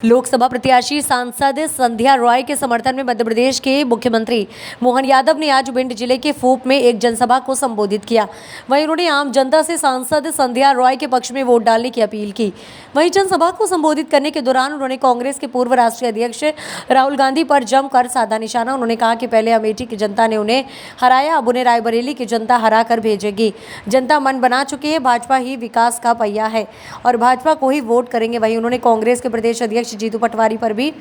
लोकसभा प्रत्याशी सांसद संध्या रॉय के समर्थन में मध्य प्रदेश के मुख्यमंत्री मोहन यादव ने आज भिंड जिले के फूप में एक जनसभा को संबोधित किया। वहीं उन्होंने आम जनता से सांसद संध्या रॉय के पक्ष में वोट डालने की अपील की। वहीं जनसभा को संबोधित करने के दौरान उन्होंने कांग्रेस के पूर्व राष्ट्रीय अध्यक्ष राहुल गांधी पर जमकर साधा निशाना। उन्होंने कहा कि पहले अमेठी की जनता ने उन्हें हराया, अब उन्हें रायबरेली की जनता हरा कर भेजेगी। जनता मन बना चुकी है, भाजपा ही विकास का पहिया है और भाजपा को ही वोट करेंगे। वहीं उन्होंने कांग्रेस के प्रदेश अध्यक्ष जीतू पटवारी पर भी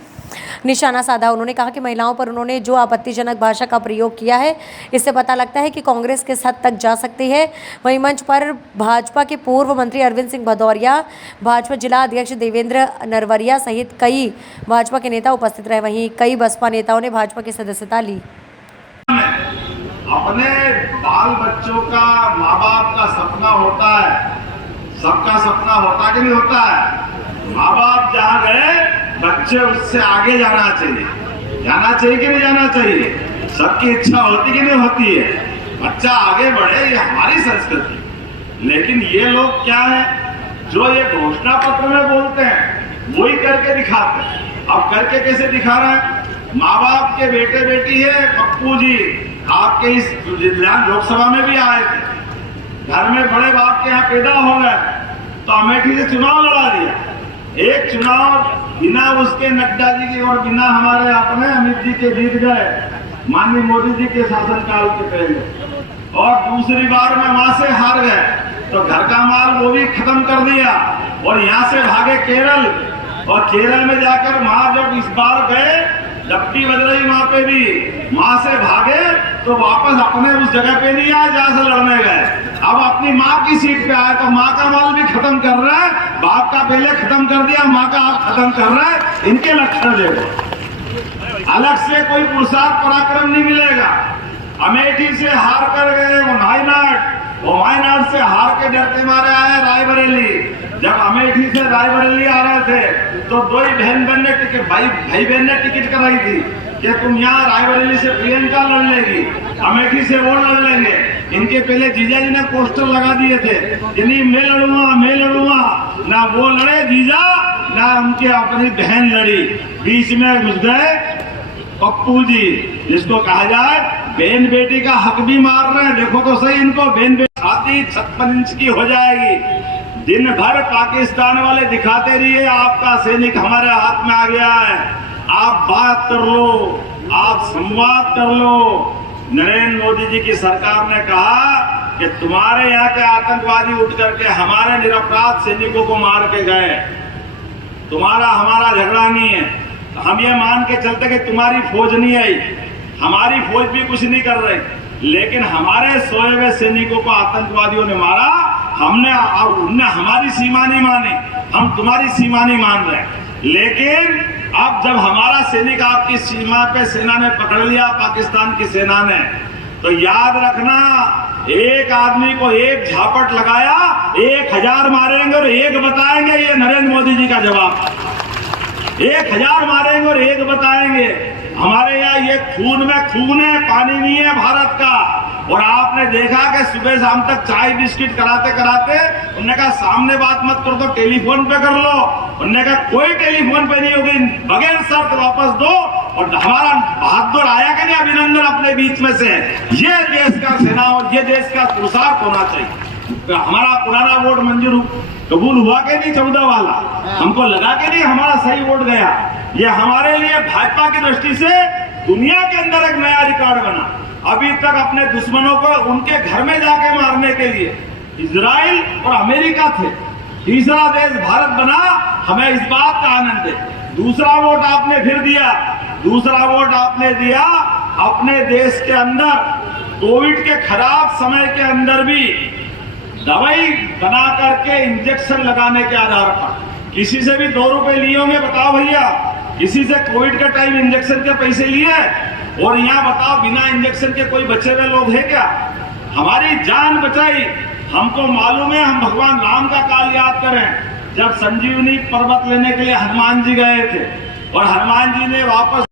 निशाना साधा। उन्होंने कहा कि महिलाओं पर उन्होंने जो आपत्तिजनक भाषा का प्रयोग किया है, इससे पता लगता है कि कांग्रेस किस हद तक जा सकती है। वहीं मंच पर भाजपा के पूर्व मंत्री अरविंद सिंह भदौरिया, भाजपा जिला अध्यक्ष देवेंद्र नरवरिया सहित कई भाजपा के नेता उपस्थित रहे। वहीं कई बसपा नेताओं ने भाजपा की सदस्यता ली। अपने बाल बच्चों का माँ बाप का सपना होता है, सबका सपना होता कि नहीं होता है। माँ बाप जहाँ गए बच्चे उससे आगे जाना चाहिए कि नहीं जाना चाहिए। सबकी इच्छा होती कि नहीं होती है, बच्चा आगे बढ़े, ये हमारी संस्कृति। लेकिन ये लोग क्या है, जो ये घोषणा पत्र में बोलते हैं वही करके दिखाते हैं। अब करके कैसे दिखा रहे हैं? माँ बाप के बेटे बेटी है, पप्पू जी आपके इस लोकसभा में भी आए थे, घर में बड़े बाप के यहाँ पैदा हो गए तो अमेठी से चुनाव लड़ा दिया। एक चुनाव बिना उसके नड्डा जी के और बिना हमारे अपने अमित जी के जीत गए, माननीय मोदी जी के शासनकाल के पहले। और दूसरी बार में वहां से हार गए तो घर का माल वो भी खत्म कर दिया और यहाँ से भागे केरल। और केरल में जाकर वहां जब इस बार गए, डपटी बज रही वहां पे भी, वहां से भागे तो वापस अपने उस जगह पे नहीं आए जहां से लड़ने गए। अब अपनी माँ की सीट पे आए तो माँ का माल भी खत्म कर रहा है, बाप का पहले खत्म कर दिया, माँ का आप खत्म कर रहा है। इनके लक्षण देखो, अलग से कोई पुरुषार्थ पराक्रम नहीं मिलेगा। अमेठी से हार कर गए वो वायनाड से हार के डरते मारे आए रायबरेली। जब अमेठी से रायबरेली आ रहे थे तो दो ही भाई बहन ने टिकट कराई थी कि तुम यहाँ रायबरेली से प्रियंका लड़ लेगी, अमेठी से वो लड़ लेंगे। इनके पहले जीजा जी ने पोस्टर लगा दिए थे कि नहीं मैं लड़ूंगा। ना वो लड़े जीजा, ना उनके अपनी बहन लड़ी। बीच में घुस गए पप्पू जी, जिसको कहा जाए बहन बेटी का हक भी मार रहे हैं। देखो तो सही इनको, बहन बेटी छाती 56 इंच की हो जाएगी। दिन भर पाकिस्तान वाले दिखाते रहिए आपका सैनिक हमारे हाथ में आ गया है, आप बात कर लो, आप संवाद कर लो। नरेंद्र मोदी जी की सरकार ने कहा कि तुम्हारे यहाँ के आतंकवादी उठ करके हमारे निरपराध सैनिकों को मार के गए, तुम्हारा हमारा झगड़ा नहीं है। हम ये मान के चलते कि तुम्हारी फौज नहीं आई, हमारी फौज भी कुछ नहीं कर रही, लेकिन हमारे सोए हुए सैनिकों को आतंकवादियों ने मारा। उनने हमारी सीमा नहीं मानी, हम तुम्हारी सीमा नहीं मान रहे। लेकिन अब जब हमारा सैनिक आपकी सीमा पे सेना ने पकड़ लिया, पाकिस्तान की सेना ने, तो याद रखना, एक आदमी को एक झापट लगाया, 1000 मारेंगे और एक बताएंगे। ये नरेंद्र मोदी जी का जवाब, 1000 मारेंगे और एक बताएंगे। हमारे यहाँ ये खून में खून है, पानी नहीं है भारत का। और आपने देखा कि सुबह शाम तक चाय बिस्किट कराते कराते उन्होंने कहा सामने बात मत करो तो टेलीफोन पे कर लो। उन्होंने कहा कोई टेलीफोन पे नहीं होगी, बगैर शर्त वापस दो। और हमारा बहादुर आया कि नहीं अभिनंदन अपने बीच में से। ये देश का सेना और ये देश का पुरुषार्थ होना चाहिए। तो हमारा पुराना वोट मंजूर कबूल हुआ कि नहीं, 14 वाला, हमको लगा कि नहीं हमारा सही वोट गया। ये हमारे लिए भाजपा की दृष्टि से दुनिया के अंदर एक नया रिकॉर्ड बना। अभी तक अपने दुश्मनों को उनके घर में जाके मारने के लिए इजराइल और अमेरिका थे, तीसरा देश भारत बना। हमें इस बात का आनंद है। दूसरा वोट आपने फिर दिया, दूसरा वोट आपने दिया अपने देश के अंदर कोविड के खराब समय के अंदर भी दवाई बना करके इंजेक्शन लगाने के आधार पर। किसी से भी 2 रुपए लिए होंगे, बताओ भैया, किसी से कोविड के टाइम इंजेक्शन के पैसे लिए? और यहाँ बताओ बिना इंजेक्शन के कोई बचे हुए लोग हैं क्या? हमारी जान बचाई। हमको मालूम है, हम भगवान राम का काल याद करें, जब संजीवनी पर्वत लेने के लिए हनुमान जी गए थे और हनुमान जी ने वापस